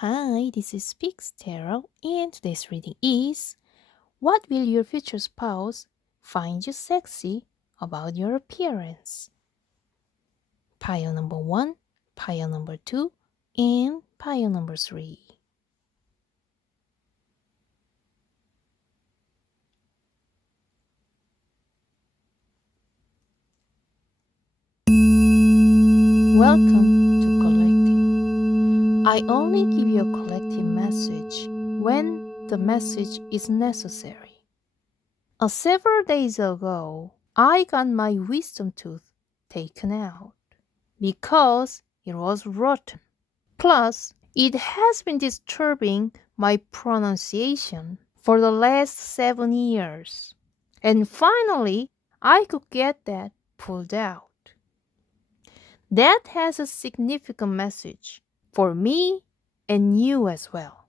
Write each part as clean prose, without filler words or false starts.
Hi, this is Spix Tarot, and today's reading is What will your future spouse find you sexy about your appearance? Pile number 1, pile number 2, and pile number 3. Welcome to Collective. I only give you a collective message when the message is necessary. Several days ago, I got my wisdom tooth taken out because it was rotten. Plus, it has been disturbing my pronunciation for the last 7 years. And finally, I could get that pulled out. That has a significant message for me and you as well.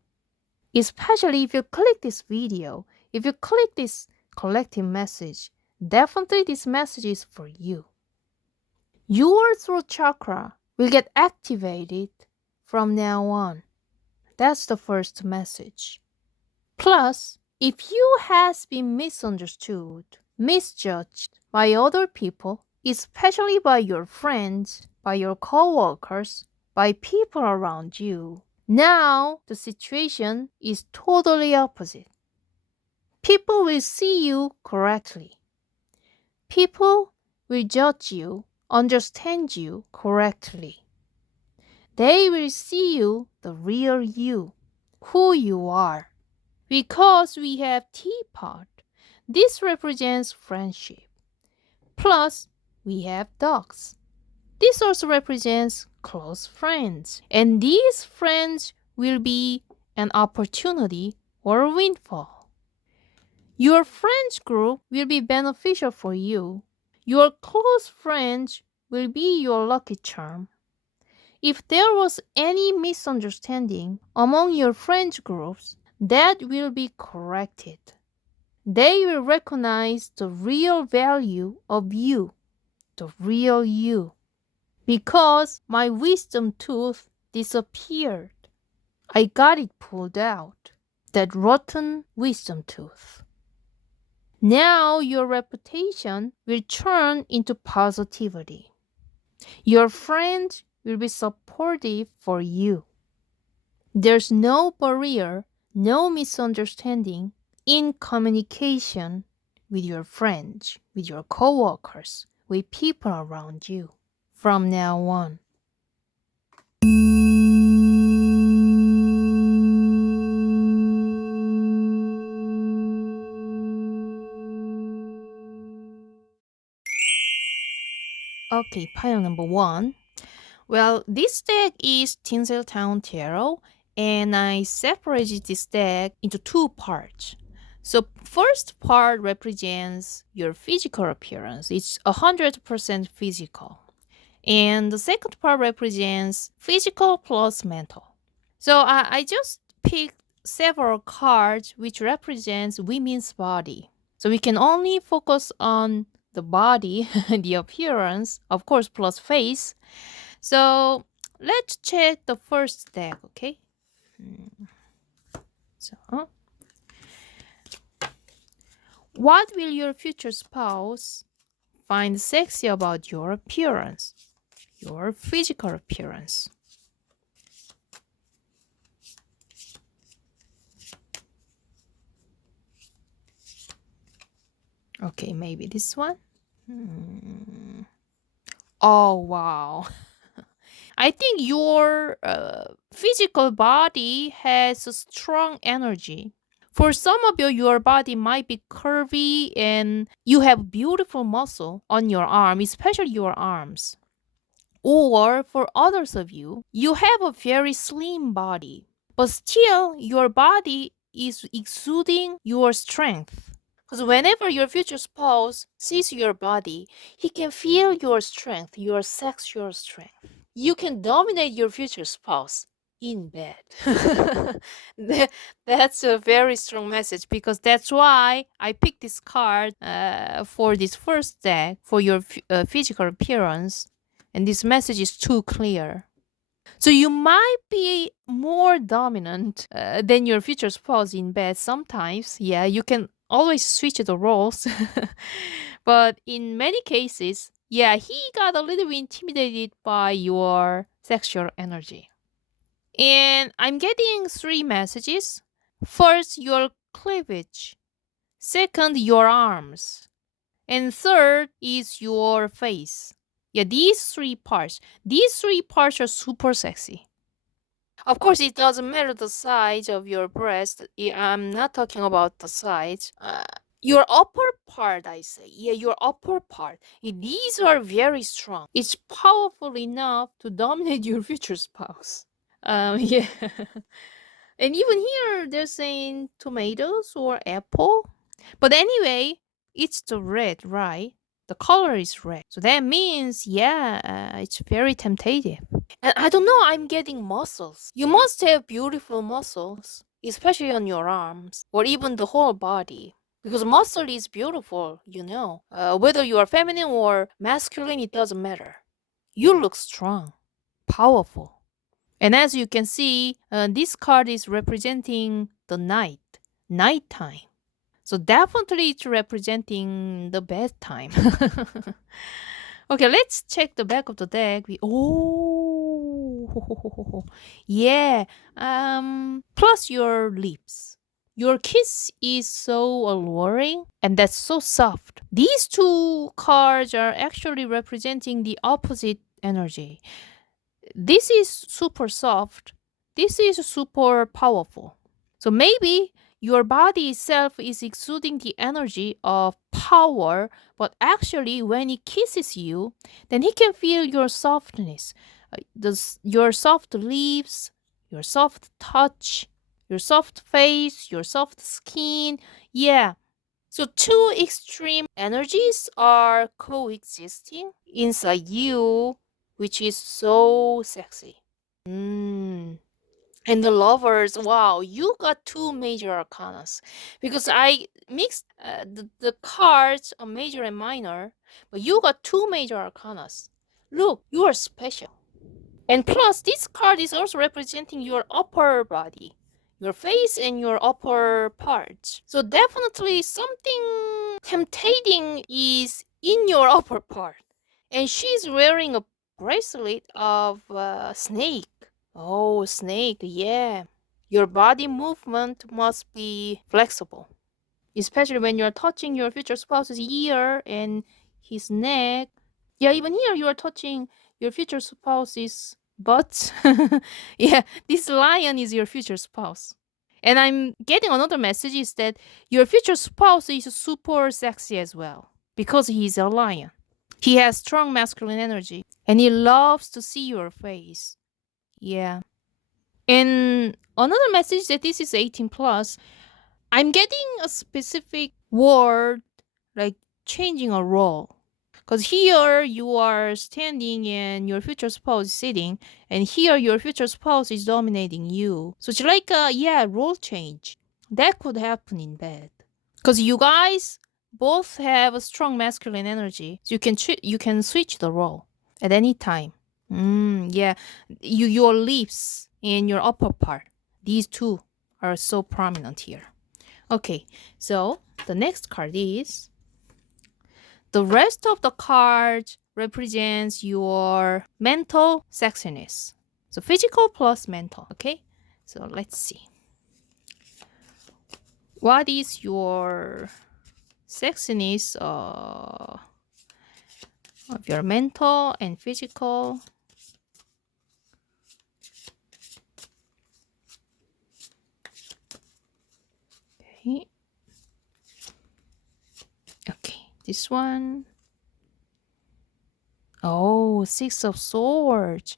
Especially if you click this video, if you click this collective message, definitely this message is for you. Your throat chakra will get activated from now on. That's the first message. Plus, if you has been misunderstood, misjudged by other people, especially by your friends, by your co-workers, by people around you, now the situation is totally opposite. People will see you correctly. People will judge you, understand you correctly. They will see you, the real you, who you are. Because we have teapot, this represents friendship. Plus, we have dogs. This also represents close friends. And these friends will be an opportunity or a windfall. Your friends group will be beneficial for you. Your close friends will be your lucky charm. If there was any misunderstanding among your friends groups, that will be corrected. They will recognize the real value of you, the real you. Because my wisdom tooth disappeared. I got it pulled out, that rotten wisdom tooth. Now your reputation will turn into positivity. Your friends will be supportive for you. There's no barrier, no misunderstanding in communication with your friends, with your co-workers, with people around you from now on. Okay, pile number 1. Well, this deck is Tinseltown Tarot, and I separated this deck into 2 parts. So first part represents your physical appearance. It's 100% physical. And the second part represents physical plus mental. So I just picked several cards which represents women's body. So we can only focus on the body, the appearance, of course, plus face. So let's check the first deck, okay? So, what will your future spouse find sexy about your appearance, your physical appearance? Okay, maybe this one. Oh, wow. I think your physical body has a strong energy. For some of you, your body might be curvy and you have beautiful muscle on your arm, especially your arms. Or for others of you, you have a very slim body, but still your body is exuding your strength. Because whenever your future spouse sees your body, he can feel your strength, your sexual strength. You can dominate your future spouse in bed. That's a very strong message because that's why I picked this card for this first deck for your physical appearance. And this message is too clear. So you might be more dominant than your future spouse in bed sometimes. Yeah, you can always switch the roles. But in many cases, yeah, he got a little bit intimidated by your sexual energy. And I'm getting three messages. First, your cleavage. Second, your arms. And third is your face. Yeah, these three parts are super sexy. Of course, it doesn't matter the size of your breast. I'm not talking about the size. Your upper part, I say. Yeah, your upper part. These are very strong. It's powerful enough to dominate your future spouse. Yeah. And even here, they're saying tomatoes or apple. But anyway, it's the red, right? The color is red. So that means, yeah, it's very temptative. And I don't know, I'm getting muscles. You must have beautiful muscles, especially on your arms or even the whole body. Because muscle is beautiful, you know. Whether you are feminine or masculine, it doesn't matter. You look strong, powerful. And as you can see, this card is representing the nighttime. So definitely it's representing the bedtime. Okay, let's check the back of the deck. Yeah. Plus your lips. Your kiss is so alluring and that's so soft. These two cards are actually representing the opposite energy. This is super soft. This is super powerful. So maybe your body itself is exuding the energy of power, but actually, when he kisses you, then he can feel your softness, your soft lips, your soft touch, your soft face, your soft skin. Yeah. So, two extreme energies are coexisting inside you, which is so sexy. Mm. And the lovers, wow, you got two major arcanas. Because I mixed the cards, a major and minor, but you got two major arcanas. Look, you are special. And plus, this card is also representing your upper body, your face and your upper parts. So definitely something tempting is in your upper part. And she's wearing a bracelet of a snake. Oh, snake, yeah. Your body movement must be flexible, especially when you're touching your future spouse's ear and his neck. Yeah, even here you are touching your future spouse's butt. Yeah, this lion is your future spouse. And I'm getting another message is that your future spouse is super sexy as well because he's a lion. He has strong masculine energy and he loves to see your face. Yeah. And another message that this is 18 plus, I'm getting a specific word like changing a role. Because here you are standing and your future spouse is sitting, and here your future spouse is dominating you. So it's like a, yeah, role change. That could happen in bed. Because you guys both have a strong masculine energy. So you can switch the role at any time. Yeah, your lips and your upper part, these two are so prominent here. Okay, so the next card is the rest of the cards represents your mental sexiness. So physical plus mental. Okay, so let's see. What is your sexiness of your mental and physical? Okay. Okay, this one. Oh, Six of Swords.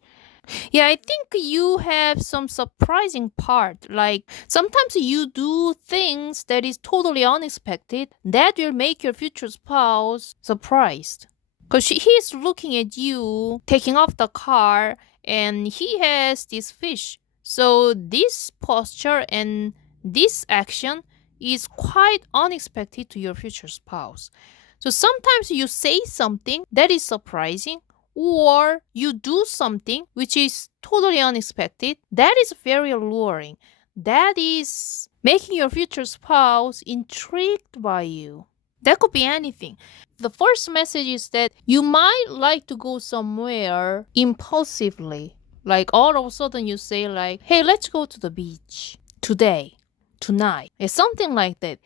Yeah, I think you have some surprising part. Like sometimes you do things that is totally unexpected that will make your future spouse surprised. Because he's looking at you taking off the car and he has this fish. So this posture and this action is quite unexpected to your future spouse. So sometimes you say something that is surprising or you do something which is totally unexpected, that is very alluring. That is making your future spouse intrigued by you. That could be anything. The first message is that you might like to go somewhere impulsively. Like all of a sudden you say like, hey, let's go to the beach today, tonight. It's something like that.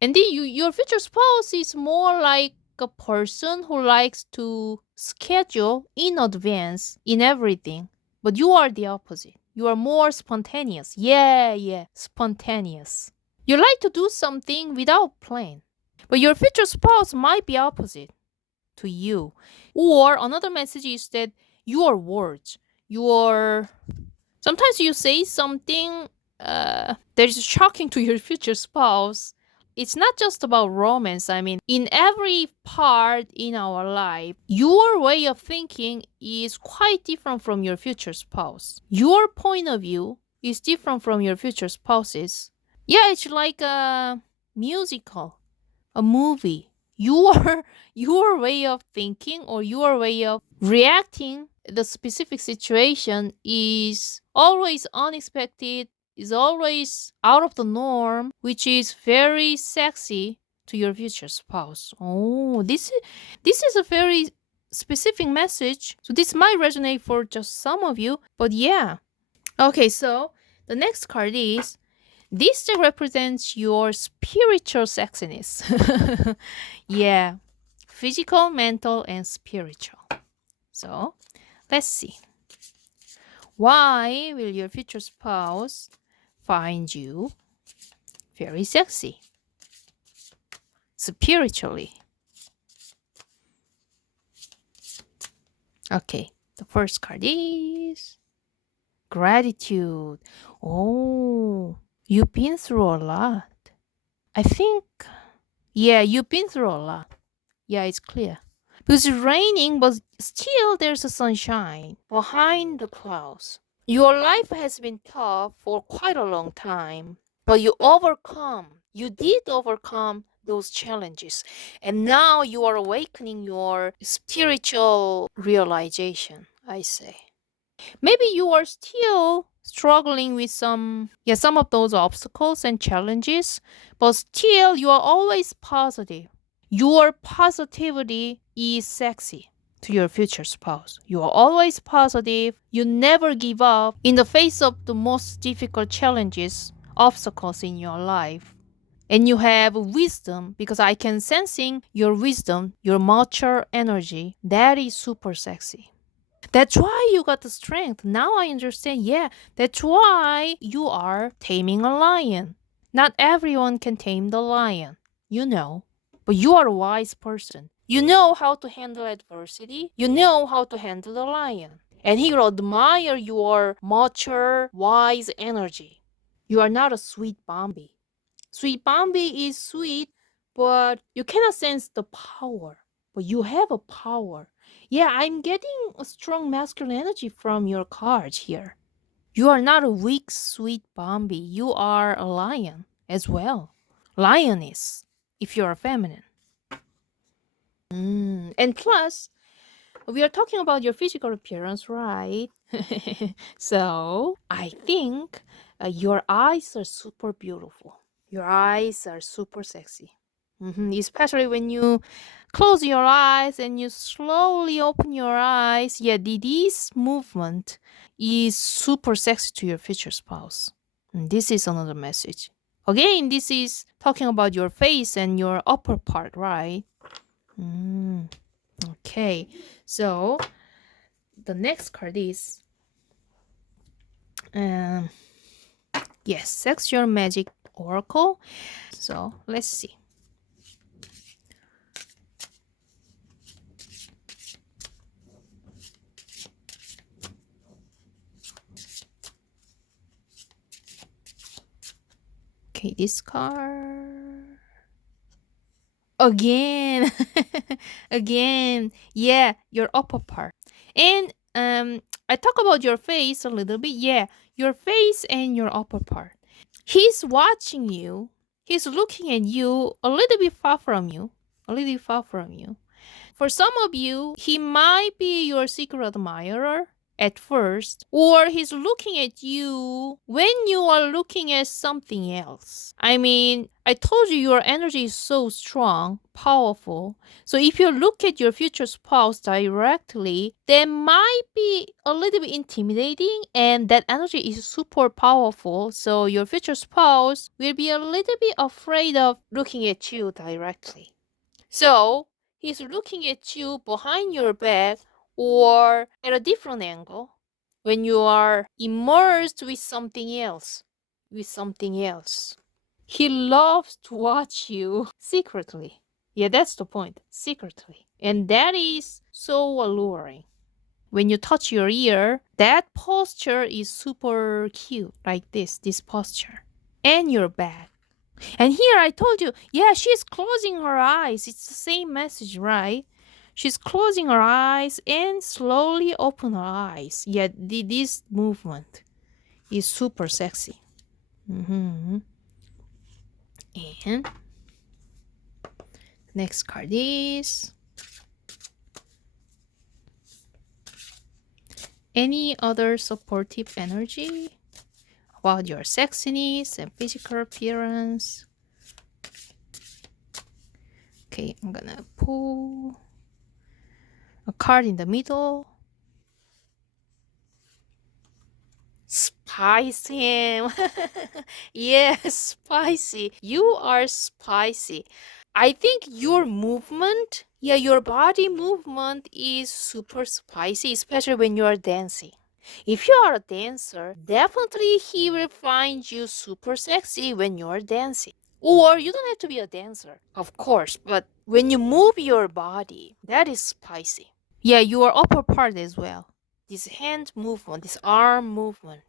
And then your future spouse is more like a person who likes to schedule in advance in everything. But you are the opposite. You are more spontaneous. Yeah, spontaneous. You like to do something without plan. But your future spouse might be opposite to you. Or another message is that your words, your sometimes you say something that is shocking to your future spouse. It's not just about romance. I mean, in every part in our life, your way of thinking is quite different from your future spouse. Your point of view is different from your future spouse's. Yeah, it's like a musical, a movie. Your way of thinking or your way of reacting the specific situation is always unexpected, is always out of the norm, which is very sexy to your future spouse. Oh, this is a very specific message. So this might resonate for just some of you, but yeah. Okay, so the next card is this deck represents your spiritual sexiness. Yeah, physical, mental, and spiritual. So let's see. Why will your future spouse find you very sexy spiritually? Okay, the first card is gratitude. Oh, you've been through a lot. I think, yeah, you've been through a lot. Yeah, it's clear. Because it's raining, but still there's a sunshine behind the clouds. Your life has been tough for quite a long time, but you did overcome those challenges. And now you are awakening your spiritual realization, I say. Maybe you are still struggling with some of those obstacles and challenges, but still you are always positive. Your positivity is sexy to your future spouse. You are always positive. You never give up in the face of the most difficult challenges, obstacles in your life. And you have wisdom because I can sensing your wisdom, your mature energy. That is super sexy. That's why you got the strength. Now I understand. Yeah, that's why you are taming a lion. Not everyone can tame the lion, you know. But you are a wise person. You know how to handle adversity. You know how to handle the lion. And he will admire your mature, wise energy. You are not a sweet Bambi. Sweet Bambi is sweet, but you cannot sense the power. But you have a power. Yeah, I'm getting a strong masculine energy from your cards here. You are not a weak, sweet Bambi. You are a lion as well. Lioness, if you're a feminine. And plus, we are talking about your physical appearance, right? So, I think your eyes are super beautiful. Your eyes are super sexy. Especially when you close your eyes and you slowly open your eyes. Yeah, this movement is super sexy to your future spouse. And this is another message. Again, this is talking about your face and your upper part, right? Okay, so the next card is yes, sexual magic oracle. So let's see. Okay, this card. Again. Again. Yeah, your upper part. And I talk about your face a little bit. Yeah, your face and your upper part. He's watching you. He's looking at you a little bit far from you. A little bit far from you. For some of you, he might be your secret admirer at first, or he's looking at you when you are looking at something else. I mean, I told you your energy is so strong, powerful. So if you look at your future spouse directly, that might be a little bit intimidating, and that energy is super powerful. So your future spouse will be a little bit afraid of looking at you directly. So he's looking at you behind your back or at a different angle when you are immersed with something else. With something else. He loves to watch you secretly. Yeah, that's the point. Secretly. And that is so alluring. When you touch your ear, that posture is super cute, like this posture. And your back. And here I told you, yeah, she's closing her eyes. It's the same message, right? She's closing her eyes and slowly open her eyes. Yet this movement is super sexy. And next card is any other supportive energy about your sexiness and physical appearance. Okay, I'm gonna pull a card in the middle. Spicy. Yes, spicy. You are spicy. I think your movement, yeah, your body movement is super spicy, especially when you are dancing. If you are a dancer, definitely he will find you super sexy when you are dancing. Or you don't have to be a dancer, of course, but when you move your body, that is spicy. Yeah, your upper part as well. This hand movement, this arm movement.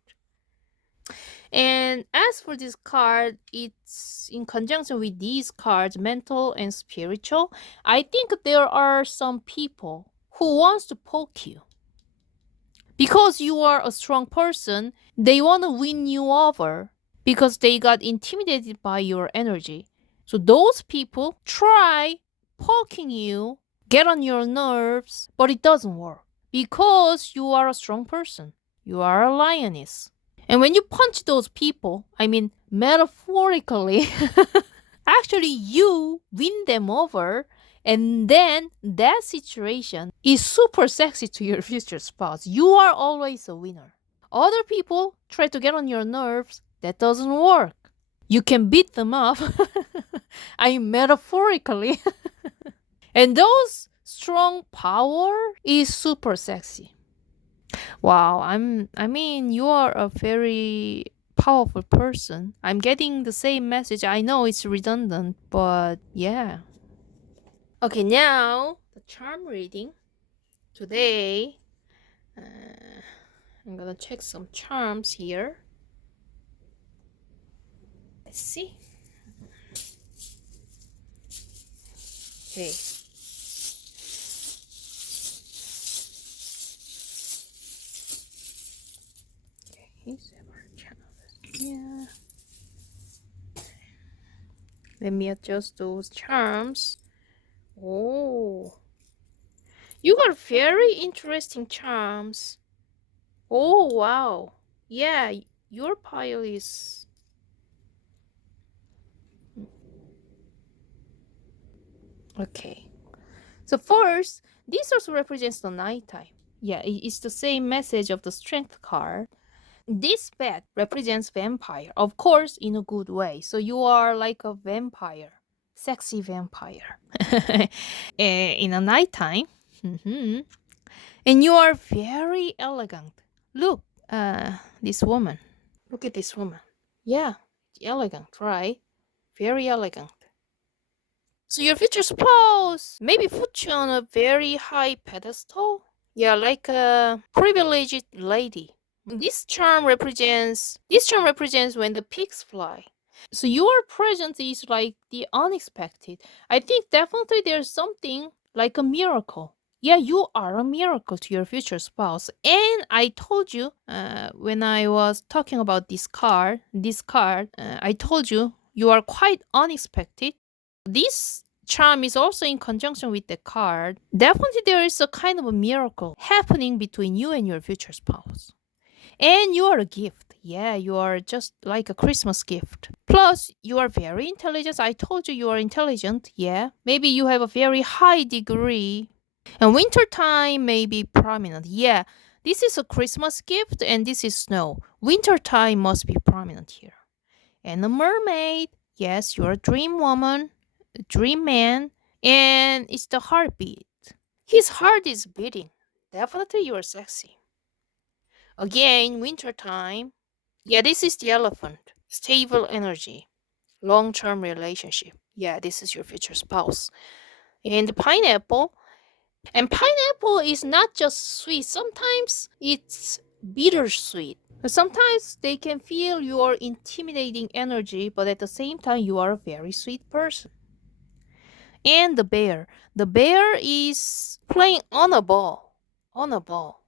And as for this card, it's in conjunction with these cards, mental and spiritual. I think there are some people who wants to poke you. Because you are a strong person, they want to win you over because they got intimidated by your energy. So those people try poking you, get on your nerves, but it doesn't work because you are a strong person. You are a lioness. And when you punch those people, I mean, metaphorically, actually you win them over, and then that situation is super sexy to your future spouse. You are always a winner. Other people try to get on your nerves, that doesn't work. You can beat them up, I mean, metaphorically. And those strong power is super sexy. Wow, I mean, you are a very powerful person. I'm getting the same message. I know it's redundant, but yeah. Okay, now the charm reading. Today, I'm gonna check some charms here. Let's see. Okay. Yeah. Let me adjust those charms. Oh, you got very interesting charms. Oh, wow. Yeah, your pile is... Okay. So first, this also represents the nighttime. Yeah, it's the same message of the strength card. This bed represents vampire, of course, in a good way. So you are like a vampire, sexy vampire. In the nighttime. And you are very elegant. Look, this woman. Look at this woman. Yeah, elegant, right? Very elegant. So your future spouse maybe put you on a very high pedestal. Yeah, like a privileged lady. This charm represents when the pigs fly. So your presence is like the unexpected. I think definitely there's something like a miracle. Yeah, you are a miracle to your future spouse. And I told you when I was talking about this card, I told you you are quite unexpected. This charm is also in conjunction with the card, definitely there is a kind of a miracle happening between you and your future spouse. And you are a gift. Yeah, you are just like a Christmas gift. Plus, you are very intelligent. I told you you are intelligent. Yeah. Maybe you have a very high degree. And winter time may be prominent. Yeah. This is a Christmas gift and this is snow. Winter time must be prominent here. And a mermaid. Yes, you're a dream woman, a dream man. And it's the heartbeat. His heart is beating. Definitely you are sexy. Again, wintertime. Yeah, this is the elephant. Stable energy, long term relationship. Yeah, this is your future spouse. And the pineapple. And pineapple is not just sweet, sometimes it's bittersweet. Sometimes they can feel your intimidating energy, but at the same time, you are a very sweet person. And the bear. The bear is playing on a ball. On a ball.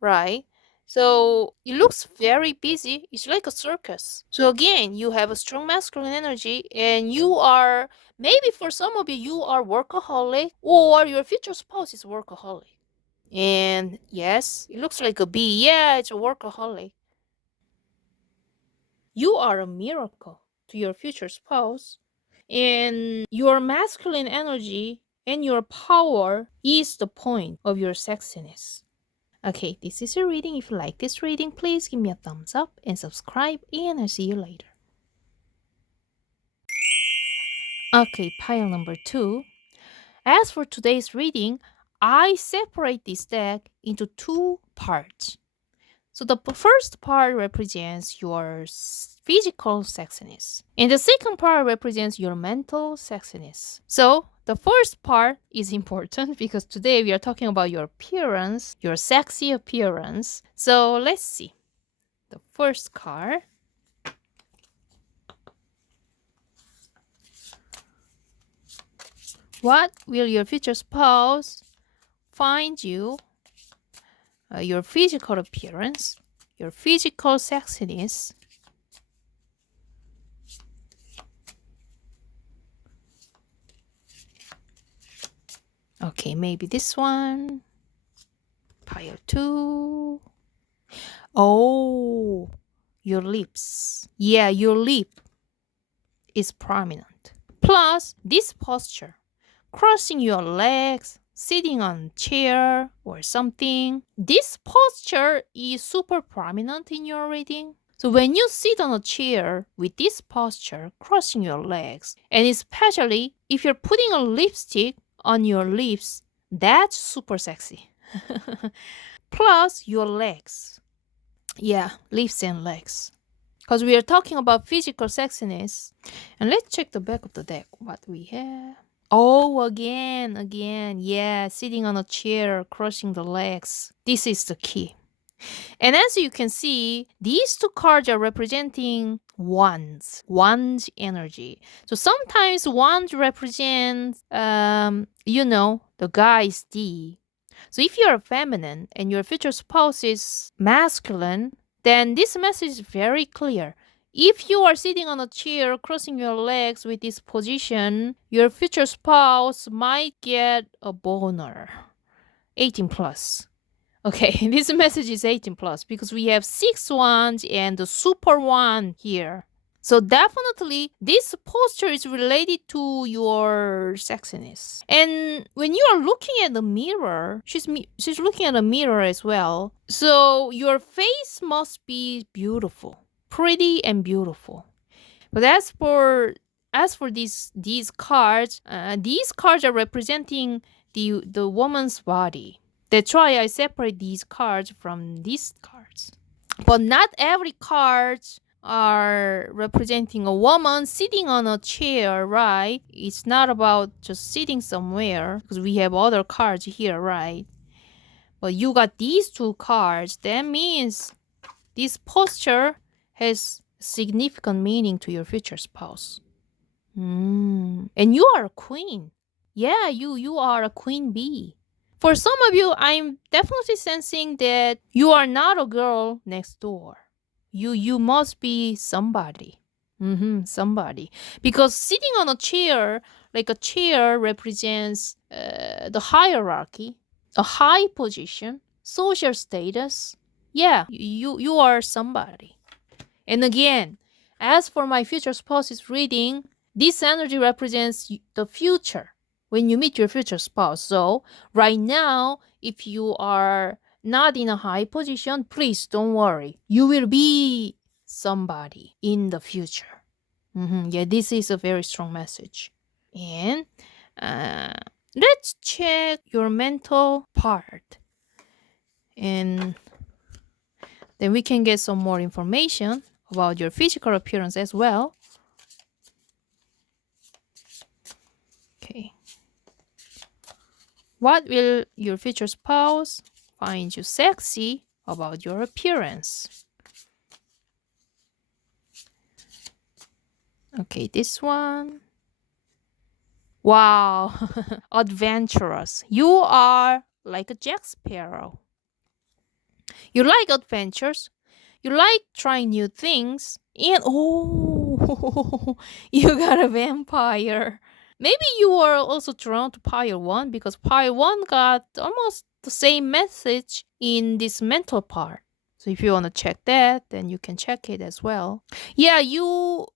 Right? So it looks very busy. It's like a circus. So again, you have a strong masculine energy and you are, maybe for some of you, you are workaholic or your future spouse is workaholic. And yes, it looks like a bee. Yeah, it's a workaholic. You are a miracle to your future spouse. And your masculine energy and your power is the point of your sexiness. Okay, this is your reading. If you like this reading, please give me a thumbs up and subscribe, and I'll see you later. Okay, pile number 2. As for today's reading, I separate this deck into 2 parts. So the first part represents your physical sexiness, and the second part represents your mental sexiness. So the first part is important because today we are talking about your appearance, your sexy appearance. So let's see. The first card. What will your future spouse find you? Your physical appearance, your physical sexiness. Okay, maybe this one. Pile 2. Oh, your lips. Yeah, your lip is prominent. Plus, this posture, crossing your legs, sitting on a chair or something. This posture is super prominent in your reading. So when you sit on a chair with this posture, crossing your legs, and especially if you're putting a lipstick on your lips, that's super sexy. Plus your legs. Yeah, lips and legs. Because we are talking about physical sexiness. And let's check the back of the deck. What we have. Oh, again. Yeah, sitting on a chair, crossing the legs. This is the key. And as you can see, these 2 cards are representing wands energy. So sometimes wands represent, the guy's D. So if you're feminine and your future spouse is masculine, then this message is very clear. If you are sitting on a chair, crossing your legs with this position, your future spouse might get a boner. 18 plus. Okay, this message is 18 plus because we have 6 wands and the super wand here. So definitely this posture is related to your sexiness. And when you are looking at the mirror, she's looking at a mirror as well. So your face must be beautiful, pretty and beautiful. But as for these cards are representing the woman's body. That's why I separate these cards from these cards. But not every cards are representing a woman sitting on a chair, right? It's not about just sitting somewhere because we have other cards here, right? But you got these 2 cards. That means this posture has significant meaning to your future spouse. And you are a queen. Yeah, you are a queen bee. For some of you, I'm definitely sensing that you are not a girl next door. You must be somebody. Somebody. Because sitting on a chair, like a chair represents the hierarchy, a high position, social status. Yeah, you are somebody. And again, as for my future spouse's reading, this energy represents the future when you meet your future spouse. So right now, if you are not in a high position, please don't worry. You will be somebody in the future. Yeah, this is a very strong message. And uh, let's check your mental part. And then we can get some more information about your physical appearance as well. Okay. What will your future spouse find you sexy about your appearance? Okay, this one. Wow. Adventurous. You are like a Jack Sparrow. You like adventures. You like trying new things. And oh, you got a vampire. Maybe you are also drawn to pile 1 because pile 1 got almost the same message in this mental part. So if you want to check that, then you can check it as well. Yeah, you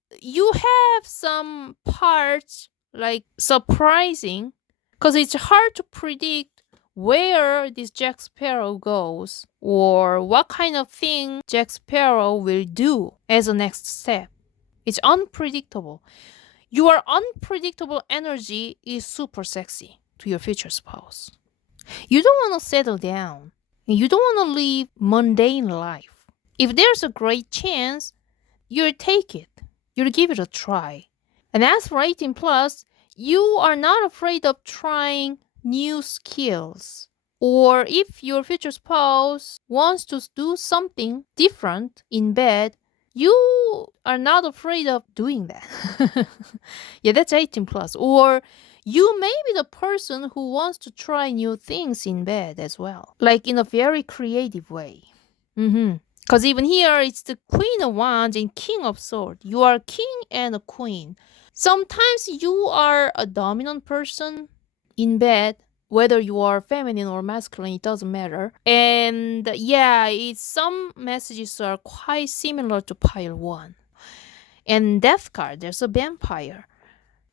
have some parts like surprising because it's hard to predict where this Jack Sparrow goes or what kind of thing Jack Sparrow will do as a next step. It's unpredictable. Your unpredictable energy is super sexy to your future spouse. You don't want to settle down. You don't want to live mundane life. If there's a great chance, you'll take it. You'll give it a try. And as for 18 plus, you are not afraid of trying new skills. Or if your future spouse wants to do something different in bed, you are not afraid of doing that. Yeah, that's 18 plus. Or you may be the person who wants to try new things in bed as well, like in a very creative way. Because even here, it's the Queen of Wands and King of Swords. You are king and a queen. Sometimes you are a dominant person in bed, whether you are feminine or masculine, it doesn't matter. And yeah, some messages are quite similar to pile 1. And Death card, there's a vampire.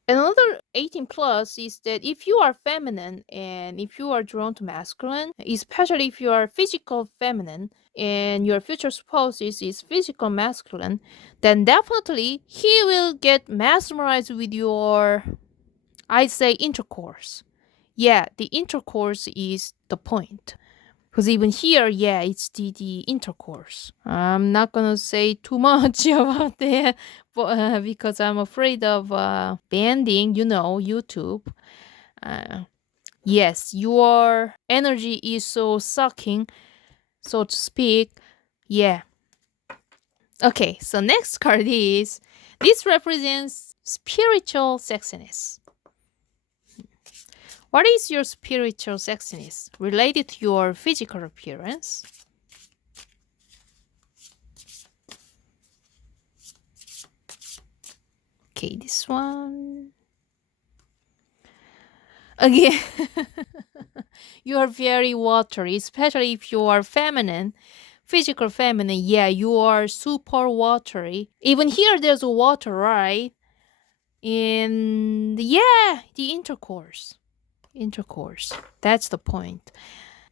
Another 18 plus is that if you are feminine and if you are drawn to masculine, especially if you are physical feminine and your future spouse is physical masculine, then definitely he will get mesmerized with your, I'd say, intercourse. Yeah, the intercourse is the point. Because even here, yeah, it's the intercourse. I'm not going to say too much about that because I'm afraid of banning, YouTube. Yes, your energy is so sucking, so to speak. Yeah. Okay, so next card is, this represents spiritual sexiness. What is your spiritual sexiness related to your physical appearance? Okay, this one. Again, you are very watery, especially if you are feminine, physical feminine. Yeah, you are super watery. Even here, there's water, right? And yeah, the intercourse. That's the point.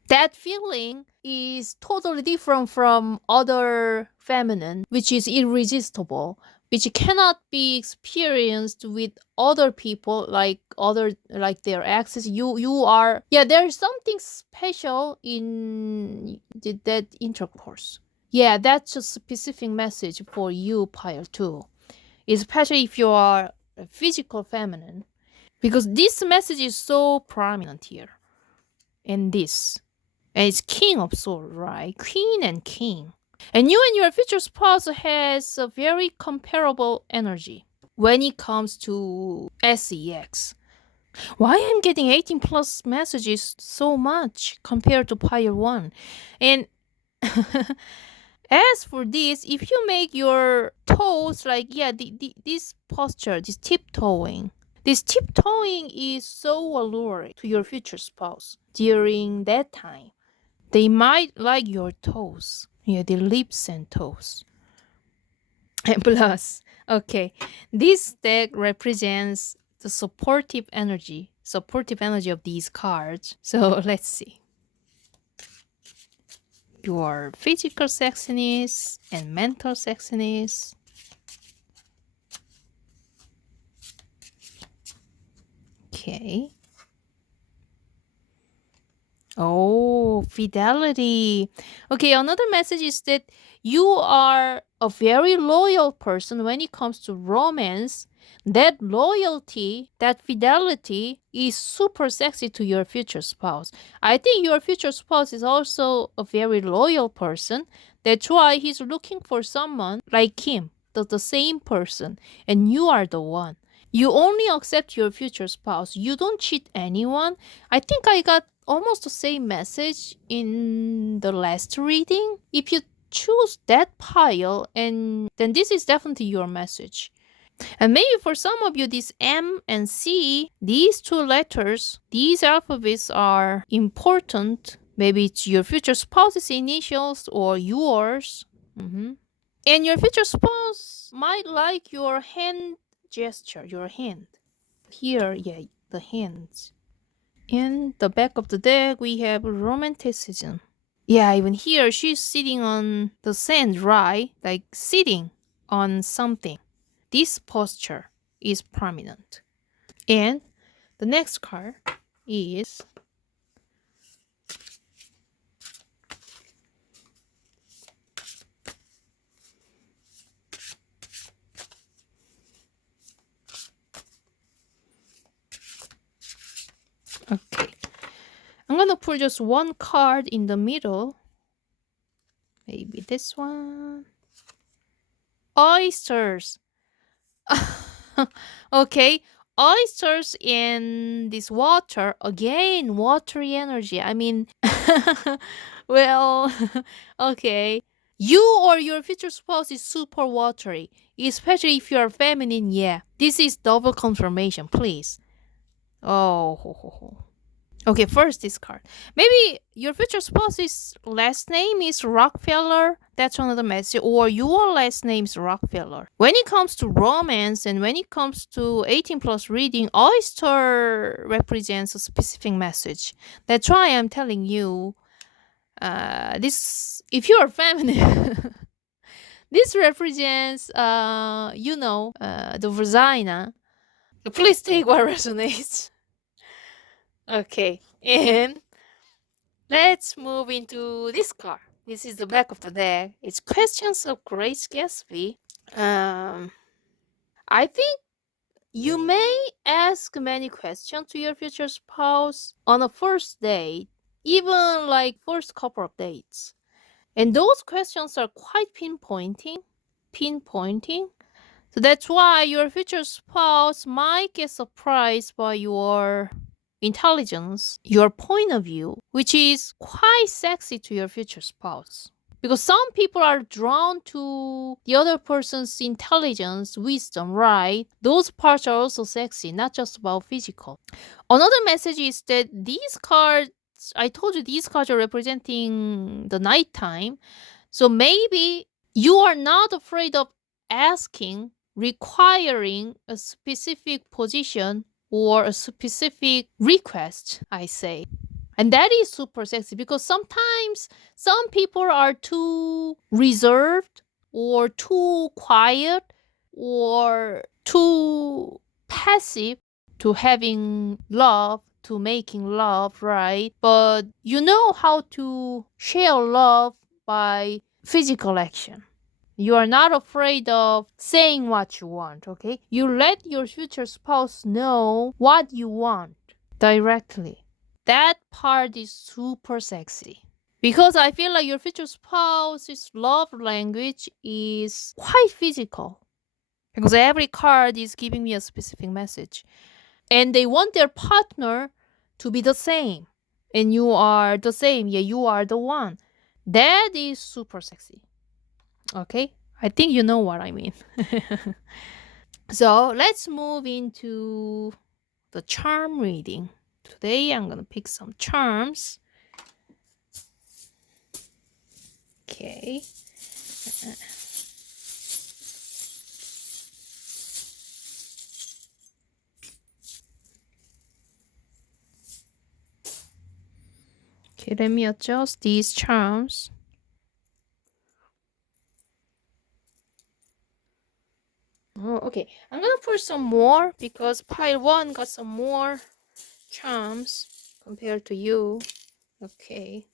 That feeling is totally different from other feminine, which is irresistible, which cannot be experienced with other people like their exes. You are, yeah, there's something special in that intercourse. Yeah, that's a specific message for you, Pile 2, especially if you are a physical feminine. Because this message is so prominent here. And this. And it's King of Swords, right? Queen and King. And you and your future spouse has a very comparable energy when it comes to sex. Why I'm getting 18 plus messages so much compared to Pile 1? And As for this, if you make your toes like, this posture, this tiptoeing is so alluring to your future spouse during that time. They might like your toes. Yeah, the lips and toes. And plus, okay, this deck represents the supportive energy of these cards. So let's see. Your physical sexiness and mental sexiness. Okay. Oh, fidelity. Okay, another message is that you are a very loyal person when it comes to romance. That loyalty, that fidelity is super sexy to your future spouse. I think your future spouse is also a very loyal person. That's why he's looking for someone like him, the same person, and you are the one. You only accept your future spouse. You don't cheat anyone. I think I got almost the same message in the last reading. If you choose that pile, and then this is definitely your message. And maybe for some of you, this M and C, these two letters, these alphabets are important. Maybe it's your future spouse's initials or yours. And your future spouse might like your hand gesture, your hand. Here, yeah, the hands. In the back of the deck, we have romanticism. Yeah, even here, she's sitting on the sand, right? Like sitting on something. This posture is prominent. And the next card is okay. I'm gonna pull just one card in the middle. Maybe this one. Oysters. Okay, oysters in this water, again, watery energy. I mean, well, okay. You or your future spouse is super watery, especially if you are feminine. Yeah, this is double confirmation, please. Oh, ho, ho, ho. Okay, first this card. Maybe your future spouse's last name is Rockefeller. That's another message. Or your last name is Rockefeller. When it comes to romance and when it comes to 18 plus reading, oyster represents a specific message. That's why I'm telling you, this, if you are feminine, this represents, the vagina. Please take what resonates. Okay, and let's move into this card. This is the back of the deck. It's Questions of Grace Gatsby. I think you may ask many questions to your future spouse on a first date, even like first couple of dates. And those questions are quite pinpointing. So that's why your future spouse might get surprised by your intelligence, your point of view, which is quite sexy to your future spouse. Because some people are drawn to the other person's intelligence, wisdom, right? Those parts are also sexy, not just about physical. Another message is that these cards, I told you these cards are representing the nighttime. So maybe you are not afraid of asking, requiring a specific position or a specific request, I say. And that is super sexy because sometimes some people are too reserved or too quiet or too passive to having love, to making love, right? But you know how to share love by physical action. You are not afraid of saying what you want, okay? You let your future spouse know what you want directly. That part is super sexy. Because I feel like your future spouse's love language is quite physical. Because every card is giving me a specific message. And they want their partner to be the same. And you are the same. Yeah, you are the one. That is super sexy. Okay? I think you know what I mean. So let's move into the charm reading. Today I'm gonna pick some charms. Okay. Okay, let me adjust these charms. Oh, okay. I'm gonna put some more because pile one got some more charms compared to you. Okay.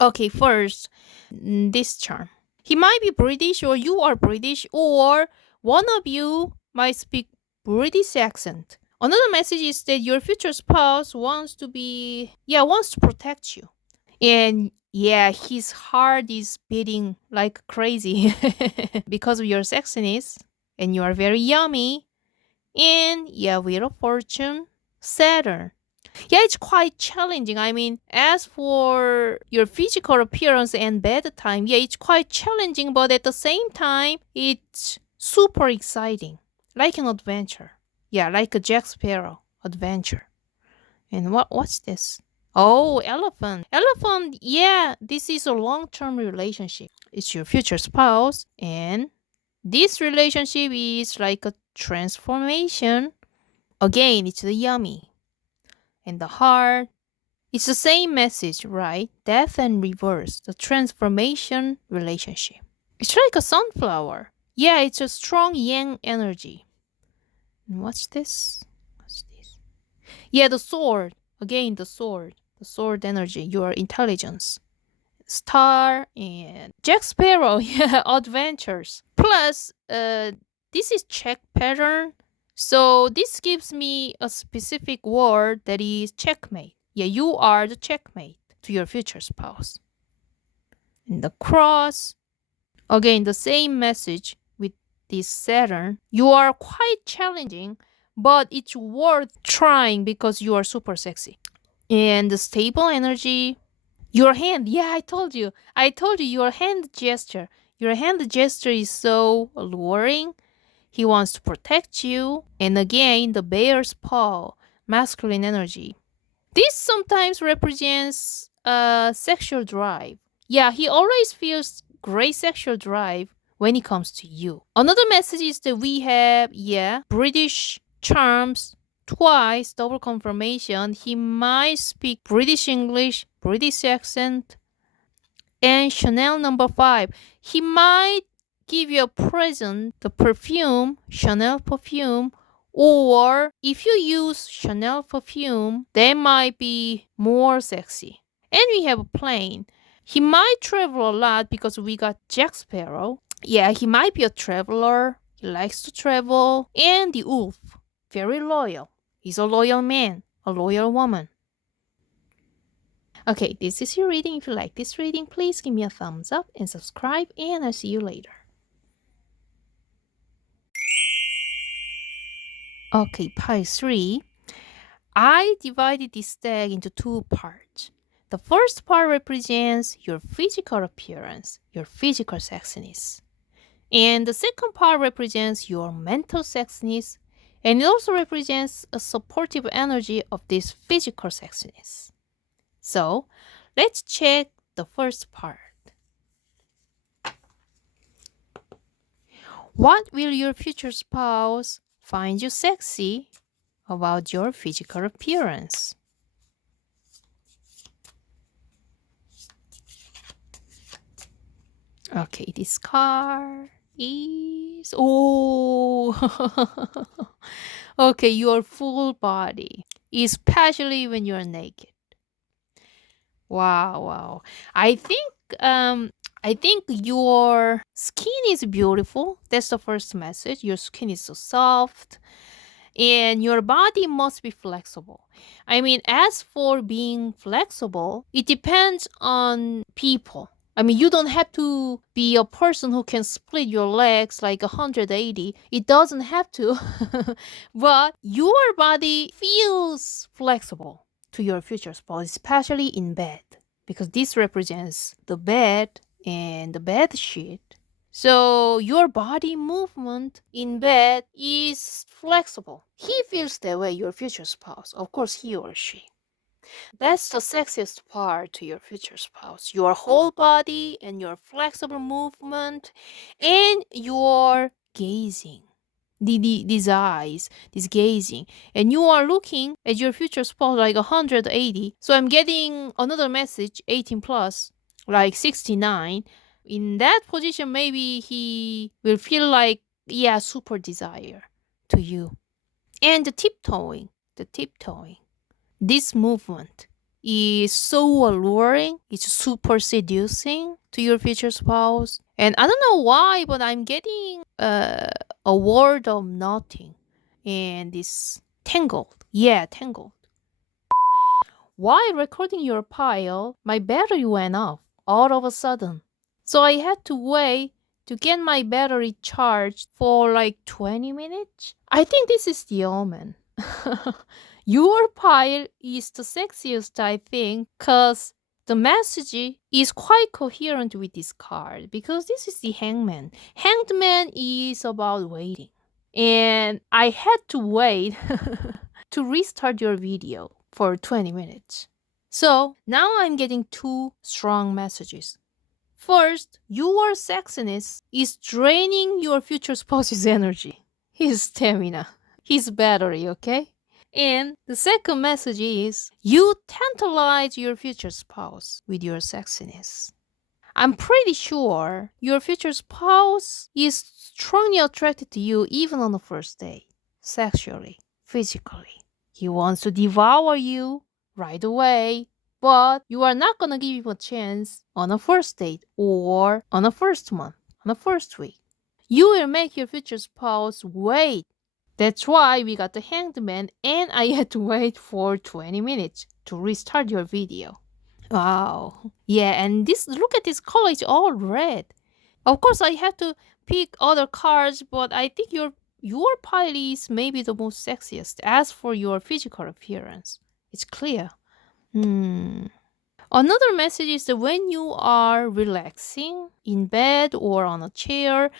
Okay, first, this charm. He might be British, or you are British, or one of you might speak British accent. Another message is that your future spouse wants to protect you. And yeah, his heart is beating like crazy because of your sexiness, and you are very yummy. And yeah, Wheel of Fortune, Saturn. Yeah, it's quite challenging. I mean, as for your physical appearance and bedtime, yeah, it's quite challenging, but at the same time, it's super exciting. Like an adventure. Yeah, like a Jack Sparrow adventure. And what's this? Oh, elephant. Elephant, yeah, this is a long-term relationship. It's your future spouse, and this relationship is like a transformation. Again, it's the yummy and the heart. It's the same message, right? Death and reverse, the transformation relationship. It's like a sunflower. Yeah, it's a strong yang energy. And what's this? What's this? Yeah, the sword. Again, the sword. The sword energy, your intelligence. Star and Jack Sparrow, yeah, adventures. Plus, this is check pattern. So this gives me a specific word that is checkmate. Yeah, you are the checkmate to your future spouse. And the cross, again, the same message with this Saturn. You are quite challenging, but it's worth trying because you are super sexy. And the stable energy, your hand, yeah, I told you. I told you your hand gesture. Your hand gesture is so alluring. He wants to protect you. And again, the bear's paw, masculine energy. This sometimes represents a sexual drive. Yeah, he always feels great sexual drive when it comes to you. Another message is that we have, yeah, British charms twice, double confirmation. He might speak British English, British accent, and Chanel number five. He might give you a present, the perfume, Chanel perfume, or if you use Chanel perfume, they might be more sexy. And we have a plane. He might travel a lot because we got Jack Sparrow. Yeah, he might be a traveler. He likes to travel. And the wolf, very loyal. He's a loyal man, a loyal woman. Okay, this is your reading. If you like this reading, please give me a thumbs up and subscribe, and I'll see you later. Okay, part 3. I divided this deck into two parts. The first part represents your physical appearance, your physical sexiness. And the second part represents your mental sexiness, and it also represents a supportive energy of this physical sexiness. So, let's check the first part. What will your future spouse find you sexy about your physical appearance? Okay, this card is okay, your full body, especially when you're naked. Wow, wow. I think um I think your skin is beautiful. That's the first message. Your skin is so soft and your body must be flexible. I mean, as for being flexible, it depends on people. I mean, you don't have to be a person who can split your legs like 180. It doesn't have to. But your body feels flexible to your future spouse, especially in bed, because this represents the bed and the bed sheet. So your body movement in bed is flexible. He feels that way, your future spouse. Of course, he or she. That's the sexiest part to your future spouse. Your whole body and your flexible movement and your gazing. These eyes, this gazing. And you are looking at your future spouse like 180. So I'm getting another message, 18 plus, like 69. In that position, maybe he will feel like, yeah, super desire to you. And the tiptoeing. This movement is so alluring, it's super seducing to your future spouse. And I don't know why, but I'm getting a word of nothing. And this tangled. Yeah, tangled. While recording your pile, my battery went off all of a sudden. So I had to wait to get my battery charged for like 20 minutes. I think this is the omen. Your pile is the sexiest, I think, because the message is quite coherent with this card, because this is the hangman. Hanged man is about waiting. And I had to wait to restart your video for 20 minutes. So now I'm getting two strong messages. First, your sexiness is draining your future spouse's energy, his stamina, his battery, okay? And the second message is you tantalize your future spouse with your sexiness. I'm pretty sure your future spouse is strongly attracted to you even on the first date, sexually, physically. He wants to devour you right away, but you are not gonna give him a chance on a first date or on a first month, on a first week. You will make your future spouse wait. That's why we got the hanged man and I had to wait for 20 minutes to restart your video. Wow. Yeah, and this, look at this color, it's all red. Of course, I have to pick other cards, but I think your pile is maybe the most sexiest. As for your physical appearance, it's clear. Another message is that when you are relaxing in bed or on a chair,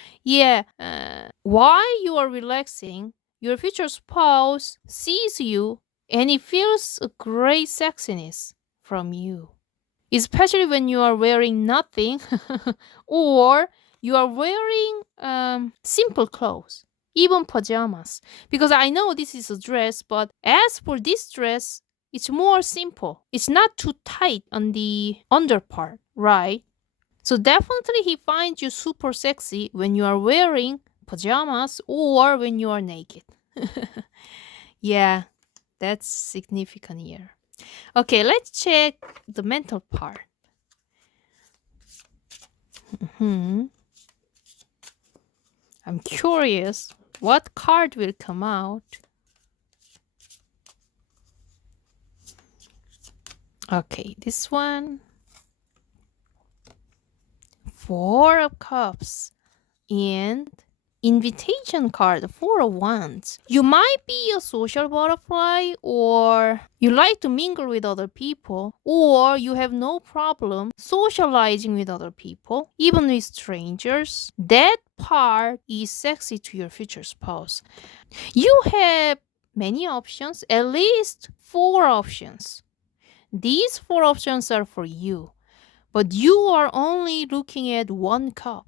while you are relaxing, your future spouse sees you and he feels a great sexiness from you. Especially when you are wearing nothing or you are wearing simple clothes, even pajamas. Because I know this is a dress, but as for this dress, it's more simple. It's not too tight on the under part, right? So definitely he finds you super sexy when you are wearing pajamas or when you are naked. Yeah, that's significant here. Okay, let's check the mental part. I'm curious what card will come out. Okay, this one. Four of Cups and invitation card, Four of Wands. You might be a social butterfly, or you like to mingle with other people, or you have no problem socializing with other people, even with strangers. That part is sexy to your future spouse. You have many options, at least four options. These four options are for you, but you are only looking at one cup.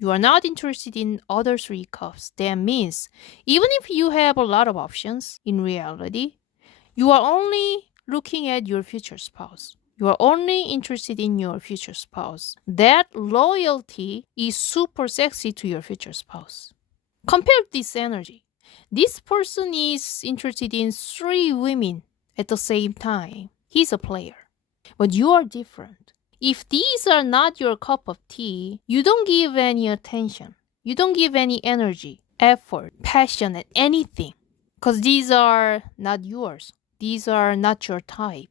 You are not interested in other three cups. That means even if you have a lot of options, in reality, you are only looking at your future spouse. You are only interested in your future spouse. That loyalty is super sexy to your future spouse. Compare this energy. This person is interested in three women at the same time. He's a player. But you are different. If these are not your cup of tea, you don't give any attention. You don't give any energy, effort, passion, and anything. Because these are not yours. These are not your type.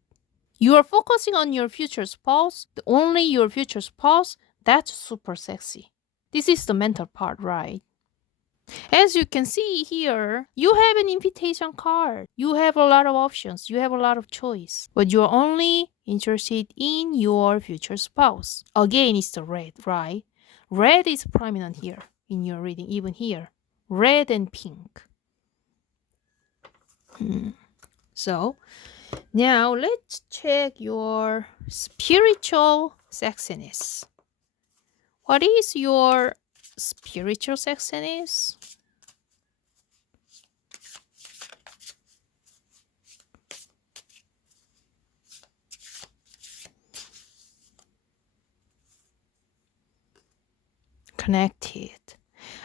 You are focusing on your future spouse, only your future spouse. That's super sexy. This is the mental part, right? As you can see here, you have an invitation card. You have a lot of options. You have a lot of choice. But you're only interested in your future spouse. Again, it's the red, right? Red is prominent here in your reading, even here. Red and pink. So, now let's check your spiritual sexiness. What is your spiritual sexiness? Connected.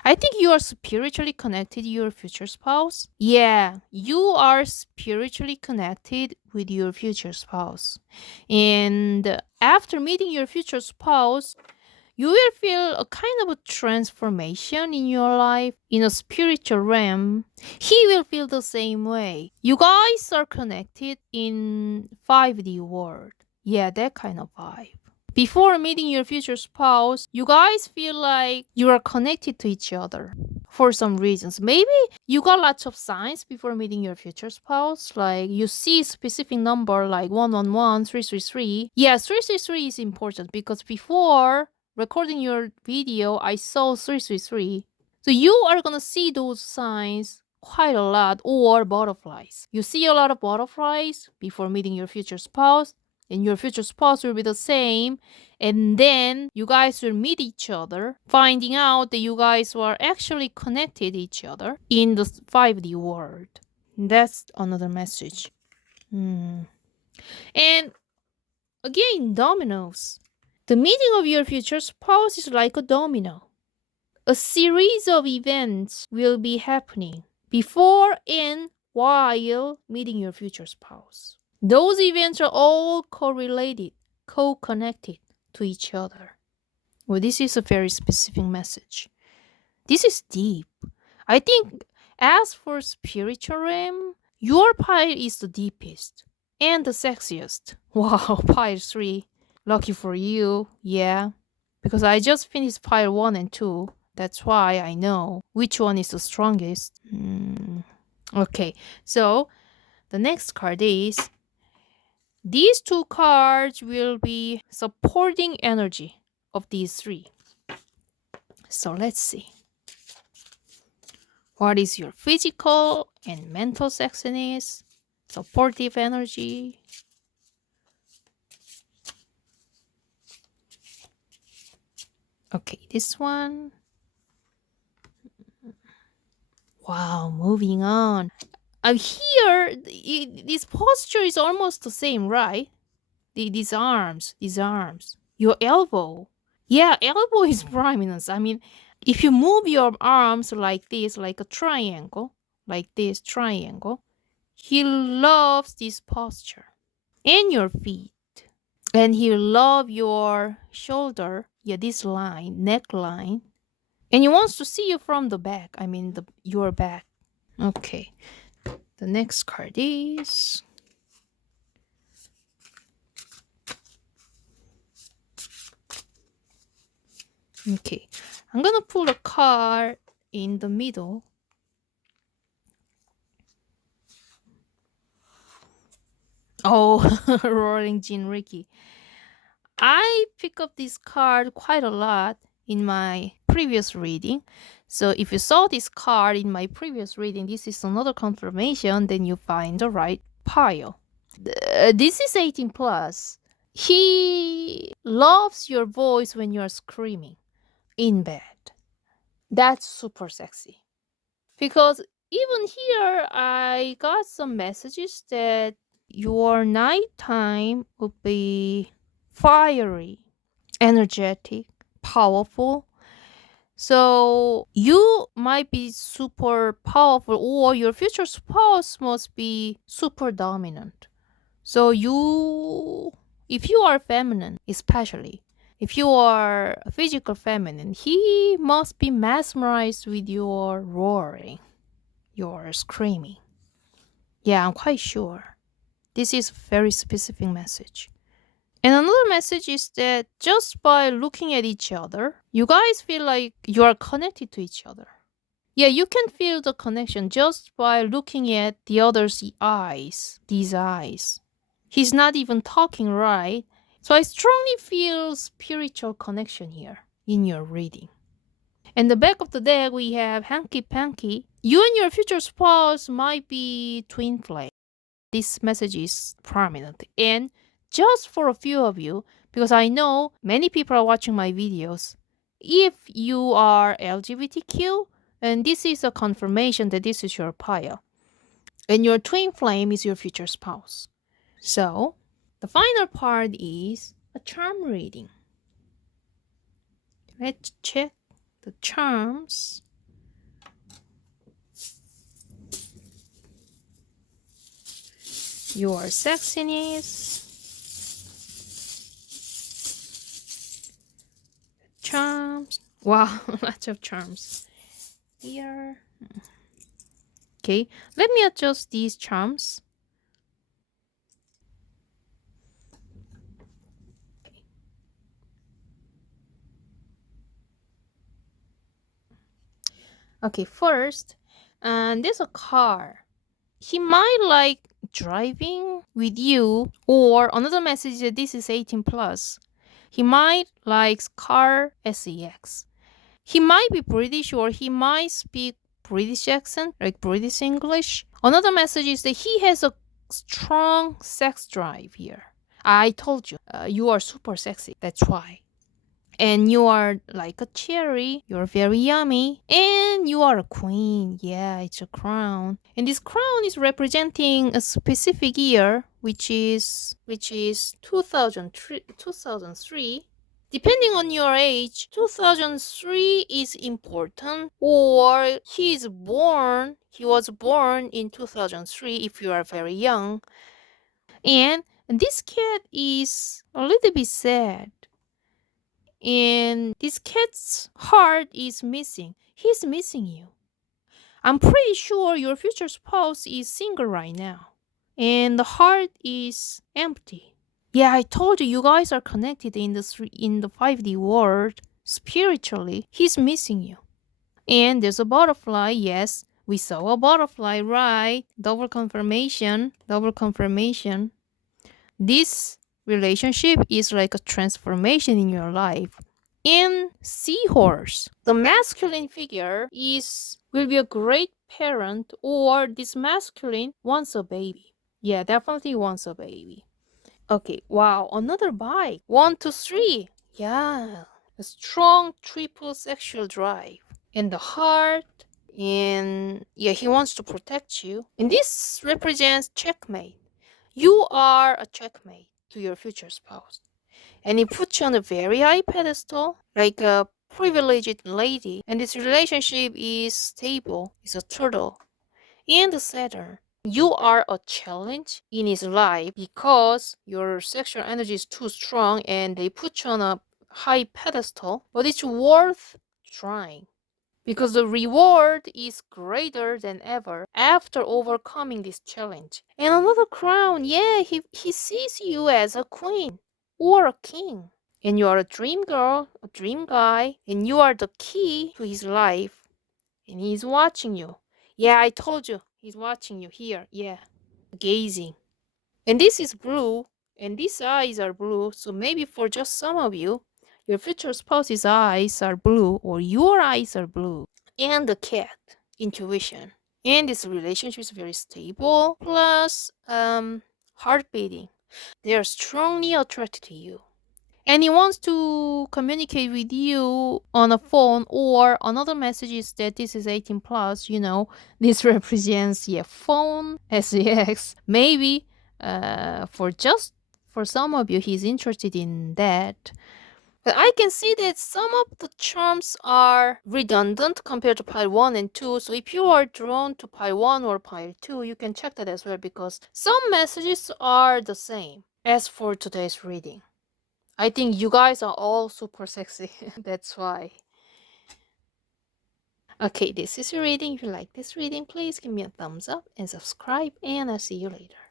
I think you are spiritually connected to your future spouse. Yeah, you are spiritually connected with your future spouse. And after meeting your future spouse, you will feel a kind of a transformation in your life in a spiritual realm. He will feel the same way. You guys are connected in 5D world. Yeah, that kind of vibe. Before meeting your future spouse, you guys feel like you are connected to each other for some reasons. Maybe you got lots of signs before meeting your future spouse, like you see specific number like 111, 333. Yeah, 333 is important because before recording your video, I saw 333. So you are gonna see those signs quite a lot, or butterflies. You see a lot of butterflies before meeting your future spouse, and your future spouse will be the same, and then you guys will meet each other, finding out that you guys were actually connected each other in the 5D world. That's another message. And again, dominoes. The meeting of your future spouse is like a domino. A series of events will be happening before and while meeting your future spouse. Those events are all correlated, co-connected to each other. Well, this is a very specific message. This is deep. I think as for spiritual realm, your pile is the deepest and the sexiest. Wow, pile 3. Lucky for you, yeah. Because I just finished pile 1 and 2. That's why I know which one is the strongest. Okay, so the next card is, these two cards will be supporting energy of these 3. So let's see. What is your physical and mental sexiness? Supportive energy. Okay, this one. Wow, moving on. Here, this posture is almost the same, right? These arms. Your elbow. Yeah, elbow is prominence. I mean, if you move your arms like this, like a triangle, like this triangle, he loves this posture. And your feet. And he loves your shoulder, yeah, this line, neckline. And he wants to see you from the back. I mean, your back. Okay. The next card is... Okay. I'm gonna pull a card in the middle. Oh, Roaring Jinriki. I pick up this card quite a lot in my previous reading. So if you saw this card in my previous reading, this is another confirmation, then you find the right pile. This is 18 plus. He loves your voice when you're screaming in bed. That's super sexy. Because even here, I got some messages that your nighttime would be fiery, energetic, powerful. So you might be super powerful, or your future spouse must be super dominant. So if you are feminine, especially, if you are physical feminine, he must be mesmerized with your roaring, your screaming. Yeah, I'm quite sure. This is a very specific message. And another message is that just by looking at each other, you guys feel like you are connected to each other. Yeah, you can feel the connection just by looking at the other's eyes, these eyes. He's not even talking, right? So I strongly feel spiritual connection here in your reading. In the back of the deck, we have hanky panky. You and your future spouse might be twin flame. This message is prominent. And just for a few of you, because I know many people are watching my videos, if you are LGBTQ, and this is a confirmation that this is your pile, and your twin flame is your future spouse. So, the final part is a charm reading. Let's check the charms. Your sexiness. Charms. Wow, lots of charms. Here. Okay, let me adjust these charms. Okay, first, there's a car. He might like driving with you, or another message that this is 18 plus. He might likes car sex. He might be British or he might speak British accent, like British English. Another message is that he has a strong sex drive here. I told you, you are super sexy. That's why. And you are like a cherry. You're very yummy. And you are a queen. Yeah, it's a crown. And this crown is representing a specific year, which is 2003. Depending on your age, 2003 is important, or he was born in 2003 if you are very young. And this cat is a little bit sad. And this cat's heart is missing. He's missing you. I'm pretty sure your future spouse is single right now. And the heart is empty. Yeah, I told you, you guys are connected in the 5D world spiritually. He's missing you. And there's a butterfly. Yes, we saw a butterfly, right? Double confirmation. Double confirmation. This relationship is like a transformation in your life. In seahorse, the masculine figure will be a great parent, or this masculine wants a baby. Yeah, definitely wants a baby. Okay, wow, another bike. 1, 2, 3. Yeah, a strong triple sexual drive. And the heart, and yeah, he wants to protect you. And this represents checkmate. You are a checkmate to your future spouse. And he puts you on a very high pedestal, like a privileged lady. And this relationship is stable, it's a turtle. And the Saturn, you are a challenge in his life because your sexual energy is too strong and they put you on a high pedestal, but it's worth trying because the reward is greater than ever after overcoming this challenge. And another crown, yeah, he sees you as a queen or a king. And you are a dream girl, a dream guy, and you are the key to his life. And he's watching you. Yeah, I told you, he's watching you here. Yeah, gazing. And this is blue, and these eyes are blue. So maybe for just some of you, your future spouse's eyes are blue, or your eyes are blue. And the cat, intuition. And this relationship is very stable, plus heart beating. They are strongly attracted to you. And he wants to communicate with you on a phone, or another message is that this is 18 plus, this represents your phone, sex. Maybe for some of you, he's interested in that. But I can see that some of the charms are redundant compared to pile 1 and 2. So if you are drawn to pile 1 or pile 2, you can check that as well because some messages are the same. As for today's reading, I think you guys are all super sexy. That's why. Okay, this is your reading. If you like this reading, please give me a thumbs up and subscribe, and I'll see you later.